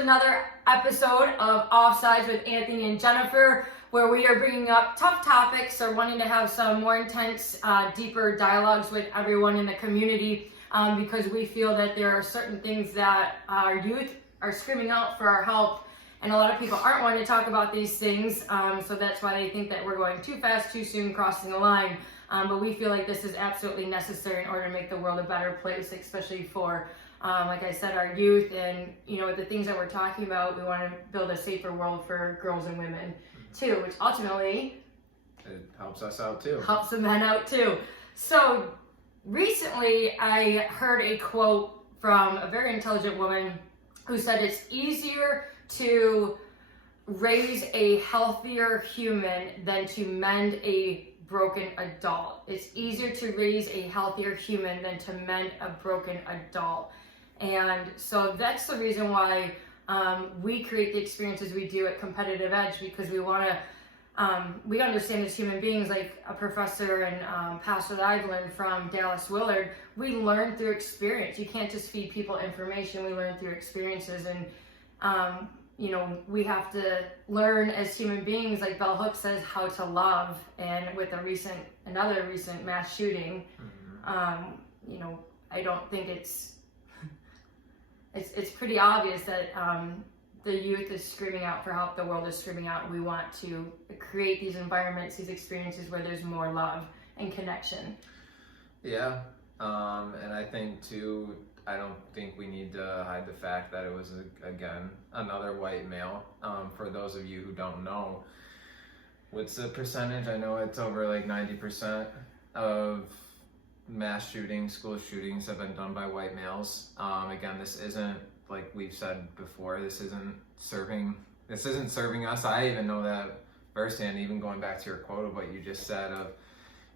another episode of Offsides with Anthony and Jennifer, where we are bringing up tough topics or wanting to have some more intense, deeper dialogues with everyone in the community, because we feel that there are certain things that our youth are screaming out for our help, and a lot of people aren't wanting to talk about these things, so that's why they think that we're going too fast, too soon, crossing the line. But we feel like this is absolutely necessary in order to make the world a better place, especially for, like I said, our youth. And, with the things that we're talking about, we want to build a safer world for girls and women, too, which ultimately... it helps us out, too. Helps the men out, too. So, recently, I heard a quote from a very intelligent woman who said it's easier to raise a healthier human than to mend a broken adult. It's easier to raise a healthier human than to mend a broken adult. And so that's the reason why we create the experiences we do at Competitive Edge, because we want to, we understand as human beings, like a professor and pastor that I've learned from, Dallas Willard, we learn through experience. You can't just feed people information, we learn through experiences. And we have to learn as human beings, like Bell Hooks says, how to love. And with another recent mass shooting, I don't think it's pretty obvious that the youth is screaming out for help, the world is screaming out, and we want to create these environments, these experiences where there's more love and connection. Yeah, and I think too, I don't think we need to hide the fact that it was, again, another white male. For those of you who don't know, what's the percentage? I know it's over like 90% of mass shootings, school shootings have been done by white males. Again, this isn't, like we've said before, this isn't serving us. I even know that firsthand, even going back to your quote of what you just said of,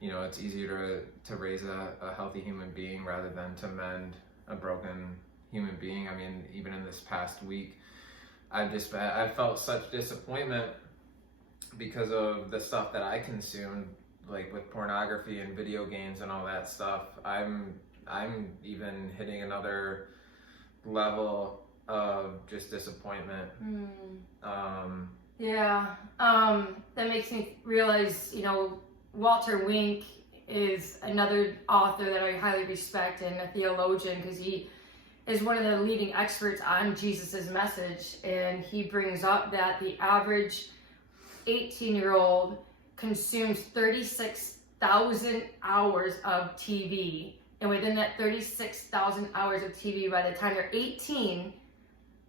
it's easier to raise a healthy human being rather than to mend a broken human being. I mean, even in this past week, I felt such disappointment because of the stuff that I consumed, like with pornography and video games and all that stuff. I'm even hitting another level of just disappointment. That makes me realize, Walter Wink is another author that I highly respect and a theologian, because he is one of the leading experts on Jesus's message, and he brings up that the average 18-year-old consumes 36,000 hours of TV, and within that 36,000 hours of TV, by the time they're 18,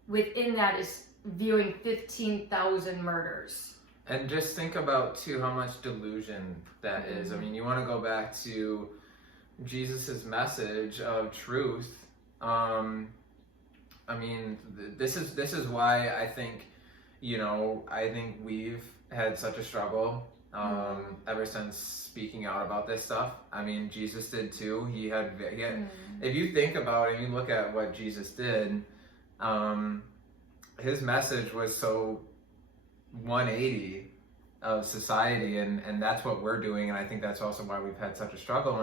within that is viewing 15,000 murders. And just think about, too, how much delusion that is. I mean, you want to go back to Jesus's message of truth. This is why I think, I think we've had such a struggle ever since speaking out about this stuff. I mean, Jesus did too. He had if you think about it, and you look at what Jesus did, his message was so 180 of society, and that's what we're doing, and I think that's also why we've had such a struggle.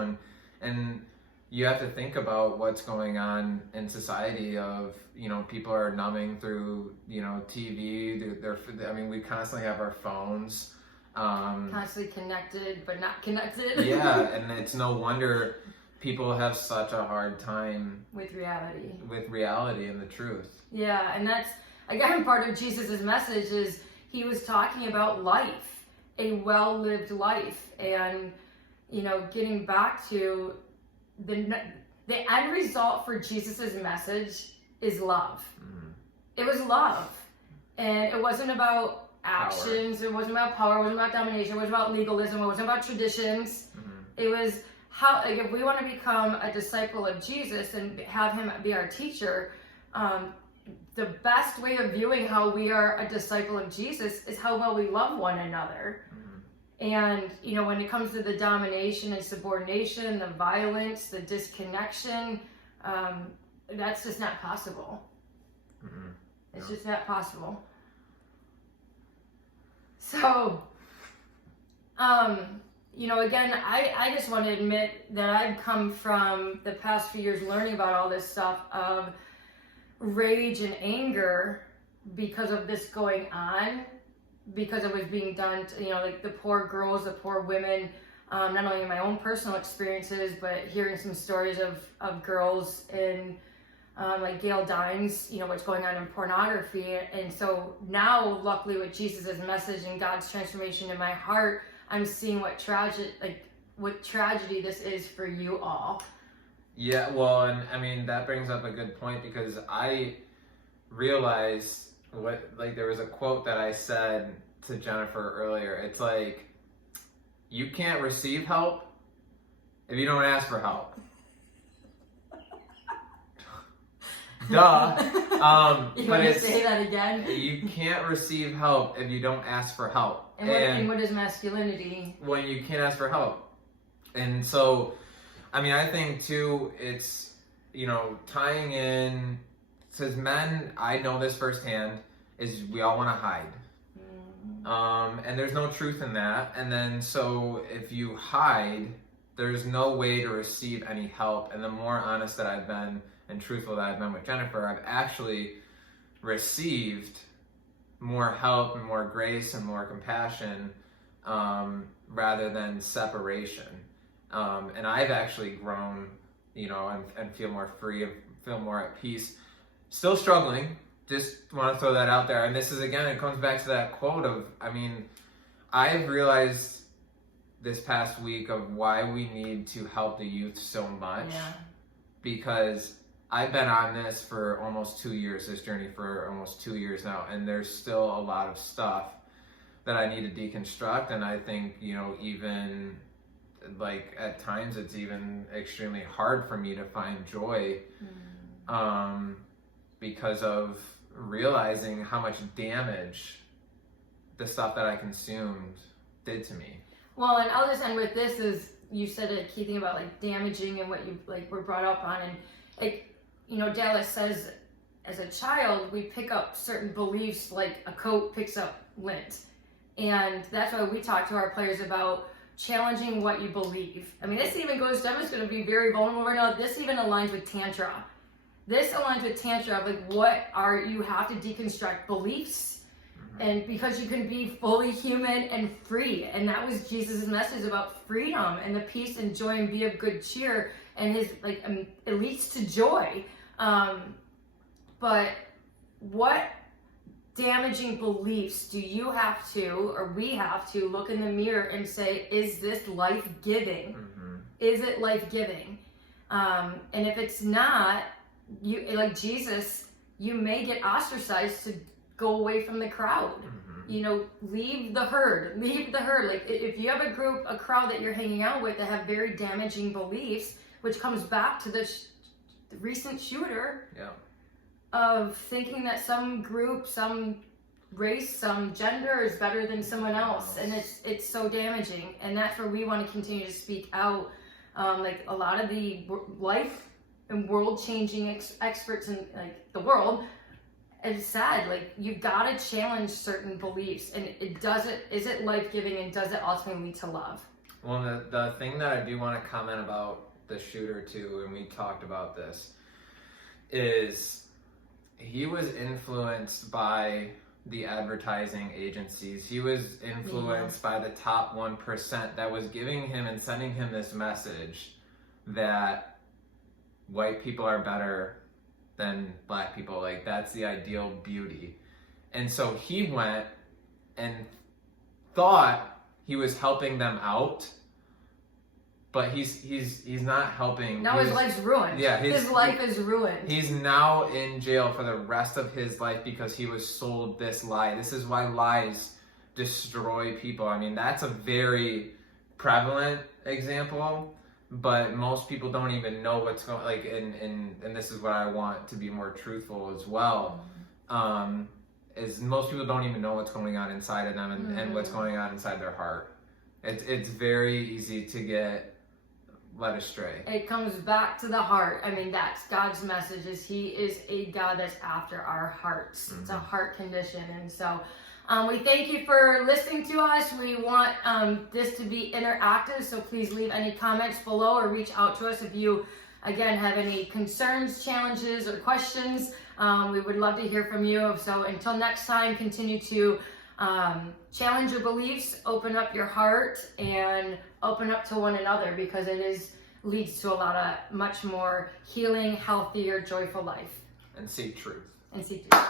And you have to think about what's going on in society of, people are numbing through, TV, we constantly have our phones. Constantly connected, but not connected. Yeah, and it's no wonder people have such a hard time with reality and the truth. Yeah, and that's, again, part of Jesus's message is he was talking about life, a well-lived life, and, getting back to the end result for Jesus's message is love. It was love, and it wasn't about actions, it wasn't about power, it wasn't about domination, it wasn't about legalism, it wasn't about traditions. It was how, if we want to become a disciple of Jesus and have him be our teacher, the best way of viewing how we are a disciple of Jesus is how well we love one another. And, when it comes to the domination and subordination, the violence, the disconnection, that's just not possible. It's just not possible. So, again, I just want to admit that I've come from the past few years learning about all this stuff of rage and anger because of this going on, because it was being done to, like the poor girls, the poor women, not only in my own personal experiences, but hearing some stories of girls in like Gail Dines, what's going on in pornography. And so now, luckily, with Jesus' message and God's transformation in my heart, I'm seeing what tragedy this is for you all. Yeah, well, and I mean, that brings up a good point, because I realized there was a quote that I said to Jennifer earlier. It's like, you can't receive help if you don't ask for help. Duh. You want to say that again? You can't receive help if you don't ask for help. And what is masculinity? When you can't ask for help. And so, I mean, I think too, it's, tying in, says men, I know this firsthand, is we all want to hide. And there's no truth in that. And then, so if you hide, there's no way to receive any help. And the more honest that I've been and truthful that I've been with Jennifer, I've actually received more help and more grace and more compassion, rather than separation. And I've actually grown, and feel more free, feel more at peace. Still struggling. Just want to throw that out there. And this is, again, it comes back to that quote of, I mean, I've realized this past week of why we need to help the youth so much. Yeah. Because I've been on this for almost 2 years, this journey for almost 2 years now, and there's still a lot of stuff that I need to deconstruct. And I think, even like at times it's even extremely hard for me to find joy, because of realizing how much damage the stuff that I consumed did to me. Well, and I'll just end with this, is you said a key thing about like damaging and what you were brought up on. And Dallas says, as a child, we pick up certain beliefs like a coat picks up lint. And that's why we talk to our players about challenging what you believe. I mean, this even goes, Emma's going to be very vulnerable right now. This even aligns with Tantra. This aligns with Tantra of you have to deconstruct beliefs. And because you can be fully human and free. And that was Jesus' message about freedom and the peace and joy and be of good cheer. And it leads to joy. But what damaging beliefs do you have to, or we have to, look in the mirror and say, is this life-giving? Is it life-giving? And if it's not, you, like Jesus, you may get ostracized to go away from the crowd. Leave the herd. Like, if you have a crowd that you're hanging out with that have very damaging beliefs, which comes back to the recent shooter, of thinking that some group, some race, some gender is better than someone else. And it's so damaging. And that's where we want to continue to speak out. Like a lot of the life and world-changing experts in the world, it's sad, you've got to challenge certain beliefs, and is it life-giving, and does it ultimately lead to love? Well, the thing that I do want to comment about the shooter too, and we talked about this, is he was influenced by the advertising agencies. He was influenced by the top 1% that was giving him and sending him this message that white people are better than black people. That's the ideal beauty. And so he went and thought he was helping them out, but he's not helping. Now his life's ruined. Yeah, his life is ruined. He's now in jail for the rest of his life because he was sold this lie. This is why lies destroy people. I mean, that's a very prevalent example, but most people don't even know what's going, and this is what I want to be more truthful as well, is most people don't even know what's going on inside of them and what's going on inside their heart. It's very easy to get led astray. It comes back to the heart. I mean, that's God's message, is he is a God that's after our hearts. It's a heart condition. And so we thank you for listening to us. We want this to be interactive, so please leave any comments below or reach out to us if you, again, have any concerns, challenges, or questions. We would love to hear from you. So until next time, continue to challenge your beliefs, open up your heart, and open up to one another, because it leads to a lot of much more healing, healthier, joyful life. And seek truth. And seek truth.